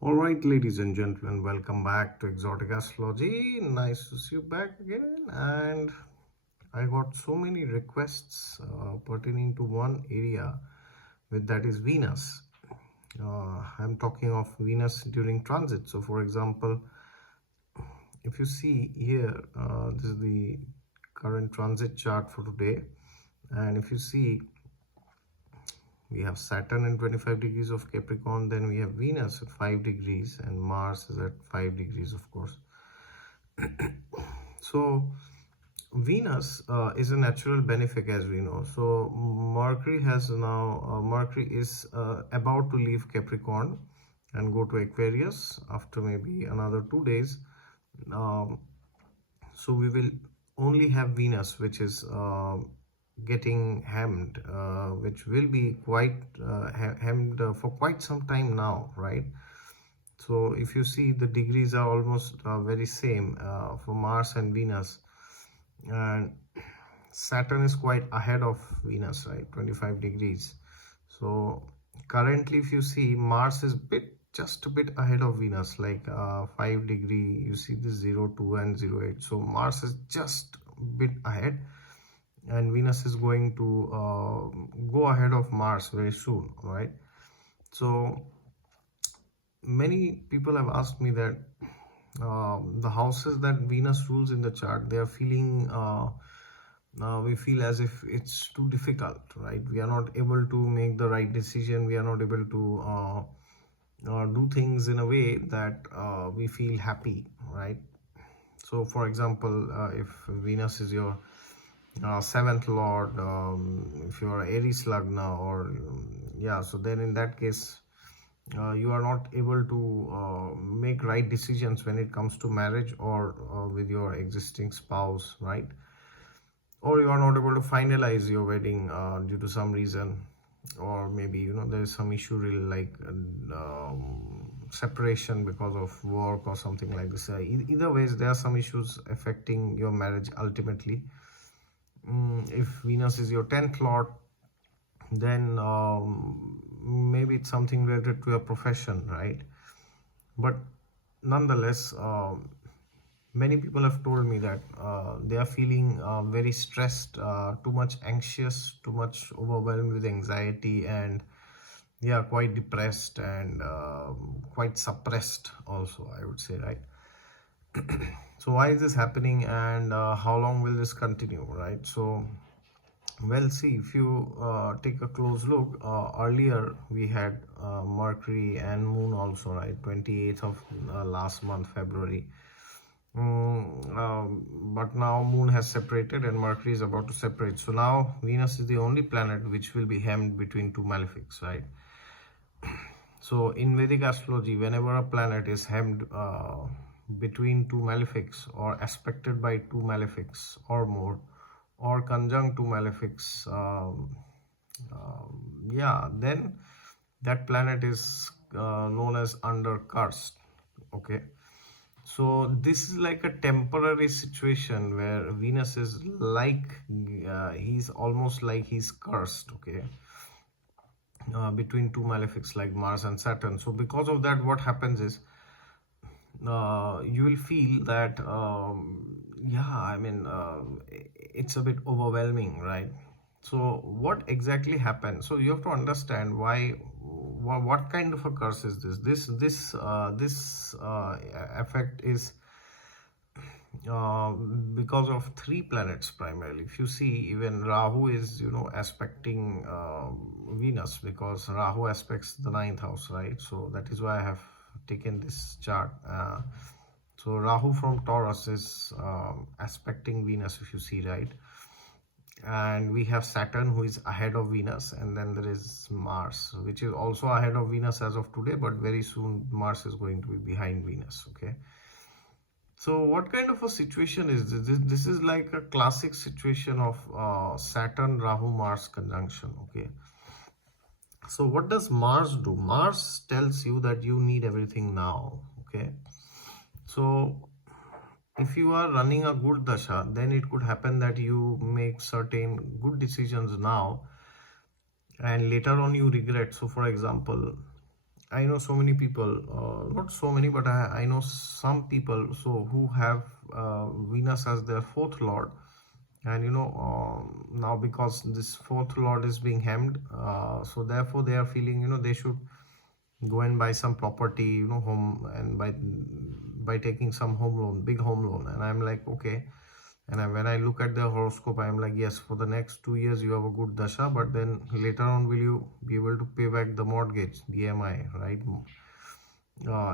All right, ladies and gentlemen, welcome back to Exotic Astrology. Nice to see you back again. And I got so many requests pertaining to one area, with that is Venus. I'm talking of Venus during transit. So, for example, if you see here, this is the current transit chart for today. And if you see, we have Saturn in 25 degrees of Capricorn, then we have Venus at 5 degrees, and Mars is at 5 degrees, of course. So Venus is a natural benefic, as we know. So Mercury is about to leave Capricorn and go to Aquarius after maybe another 2 days. Um, so we will only have Venus, which is getting hemmed, which will be quite hemmed for quite some time now, right? So if you see, the degrees are almost very same for Mars and Venus, and Saturn is quite ahead of Venus, right? 25 degrees. So currently, if you see, Mars is just a bit ahead of Venus, like 5 degree. You see this 02 and 08. So Mars is just a bit ahead, and Venus is going to go ahead of Mars very soon, right? So many people have asked me that the houses that Venus rules in the chart, they are feeling we feel as if it's too difficult, right? We are not able to make the right decision. We are not able to do things in a way that we feel happy, right? So for example, if Venus is your seventh lord, if you are Aries Lagna, or yeah, so then in that case you are not able to make right decisions when it comes to marriage, or with your existing spouse, right? Or you are not able to finalize your wedding due to some reason, or maybe there is some issue really, like separation because of work or something like this. Either ways, there are some issues affecting your marriage ultimately. If Venus is your 10th lord, then maybe it's something related to your profession, right? But nonetheless, many people have told me that they are feeling very stressed, too much anxious, too much overwhelmed with anxiety, and yeah, quite depressed, and quite suppressed also, I would say, right? So why is this happening, and how long will this continue, right? So well, see, if you take a close look, earlier we had Mercury and Moon also, right? 28th of last month, February. But now Moon has separated and Mercury is about to separate. So now Venus is the only planet which will be hemmed between two malefics, right? So in Vedic astrology, whenever a planet is hemmed between two malefics, or aspected by two malefics or more, or conjunct two malefics, yeah, then that planet is known as under cursed. Okay, so this is like a temporary situation where Venus is like he's almost like he's cursed. Okay, between two malefics like Mars and Saturn. So because of that, what happens is you will feel that yeah, I mean, it's a bit overwhelming, right? So what exactly happened? So you have to understand why, what kind of a curse is this. This effect is because of three planets primarily. If you see, even Rahu is aspecting Venus, because Rahu aspects the ninth house, right? So that is why I have taken this chart. So Rahu from Taurus is aspecting Venus, if you see, right? And we have Saturn, who is ahead of Venus, and then there is Mars, which is also ahead of Venus as of today, but very soon Mars is going to be behind Venus. Okay, so what kind of a situation is this? This is like a classic situation of Saturn Rahu Mars conjunction. Okay, so what does Mars do? Mars tells you that you need everything now. Okay, so if you are running a good dasha, then it could happen that you make certain good decisions now and later on you regret. So for example, I know so many people, not so many, but I know some people so who have Venus as their fourth lord. And now because this fourth lord is being hemmed, so therefore they are feeling they should go and buy some property, home, and by taking some home loan, big home loan. And I'm like, okay. And when I look at the horoscope, I'm like, yes, for the next 2 years you have a good dasha, but then later on, will you be able to pay back the mortgage, the EMI, right?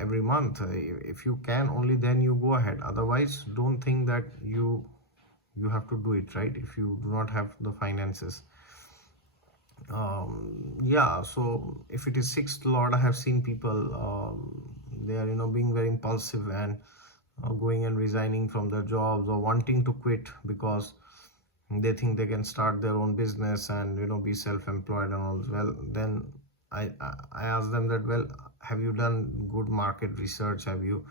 Every month. If you can, only then you go ahead. Otherwise, don't think that you have to do it, right? If you do not have the finances. Yeah, so if it is sixth lord, I have seen people, they are being very impulsive and going and resigning from their jobs or wanting to quit because they think they can start their own business and be self-employed and all. Well, then I ask them that, well, have you done good market research? Have you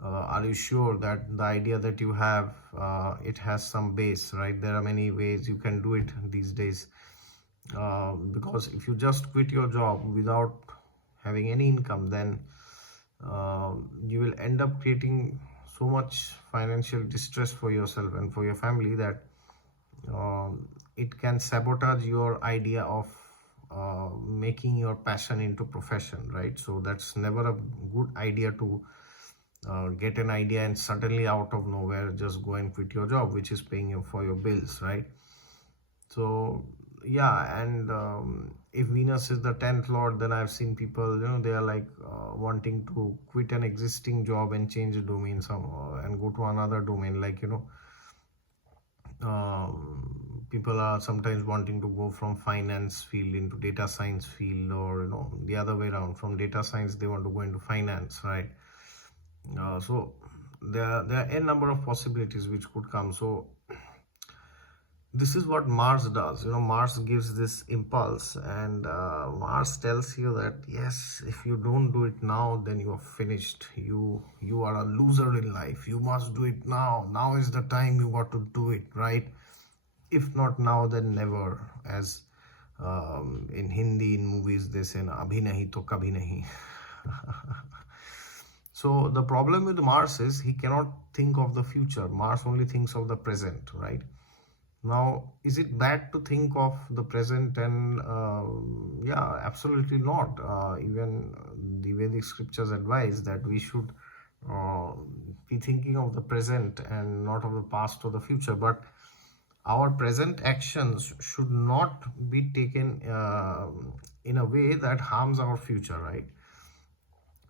are you sure that the idea that you have, it has some base, right? There are many ways you can do it these days. Because if you just quit your job without having any income, then you will end up creating so much financial distress for yourself and for your family that it can sabotage your idea of making your passion into profession, right? So that's never a good idea to get an idea and suddenly out of nowhere just go and quit your job, which is paying you for your bills, right? So yeah, and if Venus is the 10th lord, then I've seen people, they are like wanting to quit an existing job and change the domain and go to another domain, like people are sometimes wanting to go from finance field into data science field, or the other way around, from data science they want to go into finance, right? So there are a number of possibilities which could come. So this is what Mars does. Mars gives this impulse, and Mars tells you that yes, if you don't do it now, then you are finished. You are a loser in life. You must do it now. Now is the time you got to do it, right? If not now, then never. As in Hindi, in movies, they say, "Abhi nahi to kabhi nahi." So the problem with Mars is he cannot think of the future. Mars only thinks of the present, right? Now, is it bad to think of the present? And yeah, absolutely not. Even the Vedic scriptures advise that we should uh, be thinking of the present and not of the past or the future. But our present actions should not be taken in a way that harms our future, right?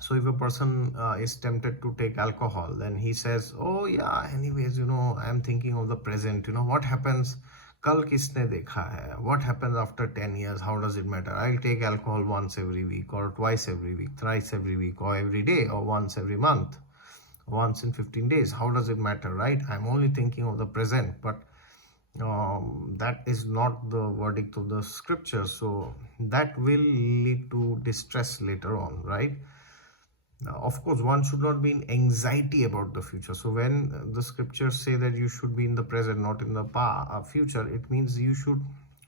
So if a person is tempted to take alcohol, then he says, oh yeah, anyways, I'm thinking of the present. What happens, kal kisne dekha hai? What happens after 10 years? How does it matter? I'll take alcohol once every week, or twice every week, thrice every week, or every day, or once every month, once in 15 days. How does it matter, right? I'm only thinking of the present. But that is not the verdict of the scripture. So that will lead to distress later on, right? Now, of course, one should not be in anxiety about the future. So when the scriptures say that you should be in the present, not in the future, it means you should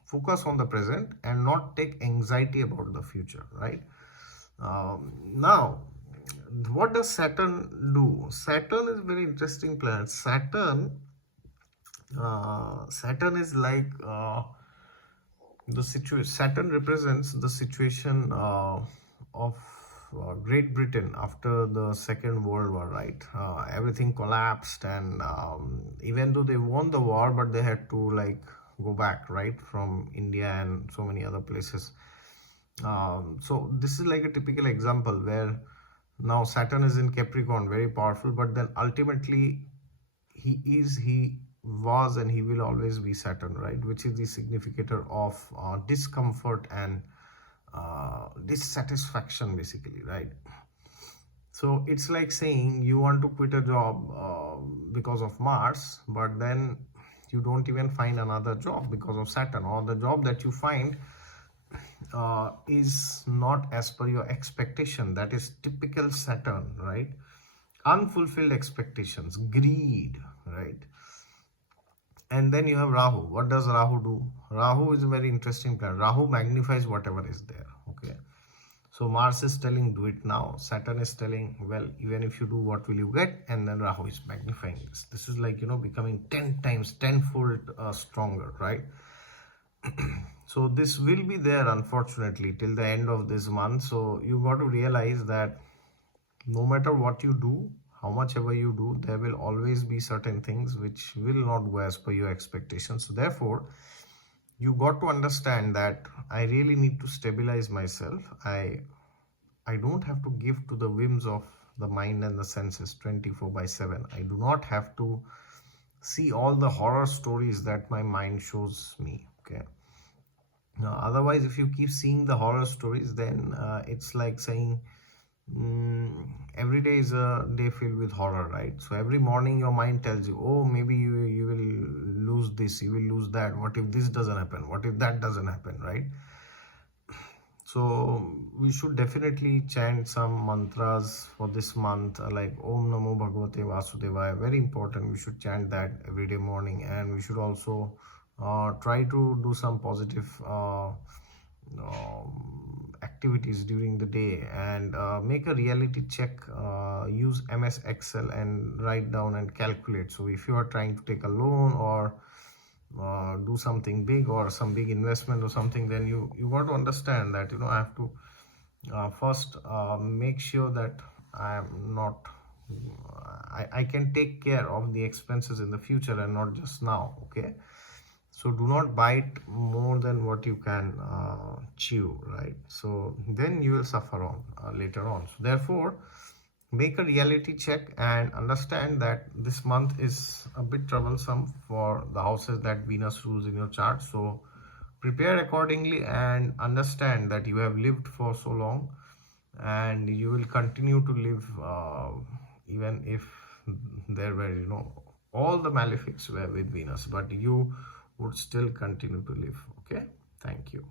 focus on the present and not take anxiety about the future, right? Now, what does Saturn do? Saturn is a very interesting planet. Saturn is like the situation. Saturn represents the situation of Great Britain after the Second World War, right? Everything collapsed, and even though they won the war, but they had to like go back, right, from India and so many other places. So this is like a typical example where now Saturn is in Capricorn, very powerful, but then ultimately he was and he will always be Saturn, right, which is the significator of discomfort and dissatisfaction, basically, right? So it's like saying you want to quit a job because of Mars, but then you don't even find another job because of Saturn, or the job that you find is not as per your expectation. That is typical Saturn, right? Unfulfilled expectations, greed, right? And then you have Rahu. What does Rahu do? Rahu is a very interesting planet. Rahu magnifies whatever is there, okay? So Mars is telling do it now. Saturn is telling, well, even if you do, what will you get? And then Rahu is magnifying this. This is like, becoming 10 times, tenfold stronger, right? So this will be there, unfortunately, till the end of this month. So you got to realize that no matter what you do, how much ever you do, there will always be certain things which will not go as per your expectations. So therefore, you got to understand that I really need to stabilize myself. I don't have to give to the whims of the mind and the senses 24/7. I do not have to see all the horror stories that my mind shows me. Okay. Now, otherwise, if you keep seeing the horror stories, then it's like saying every day is a day filled with horror, right? So every morning your mind tells you, oh, maybe you will lose this, you will lose that. What if this doesn't happen? What if that doesn't happen, right? So we should definitely chant some mantras for this month, like Om Namo Bhagavate Vasudevaya. Very important. We should chant that every day morning, and we should also try to do some positive activities during the day, and make a reality check. Use MS Excel and write down and calculate. So if you are trying to take a loan or do something big or some big investment or something, then you got to understand that I have to first make sure that I am not I can take care of the expenses in the future and not just now. Okay, so do not bite more than what you can chew, right? So then you will suffer on later on. So therefore, make a reality check and understand that this month is a bit troublesome for the houses that Venus rules in your chart. So prepare accordingly and understand that you have lived for so long and you will continue to live, even if there were, all the malefics were with Venus, but you would still continue to live. Okay, thank you.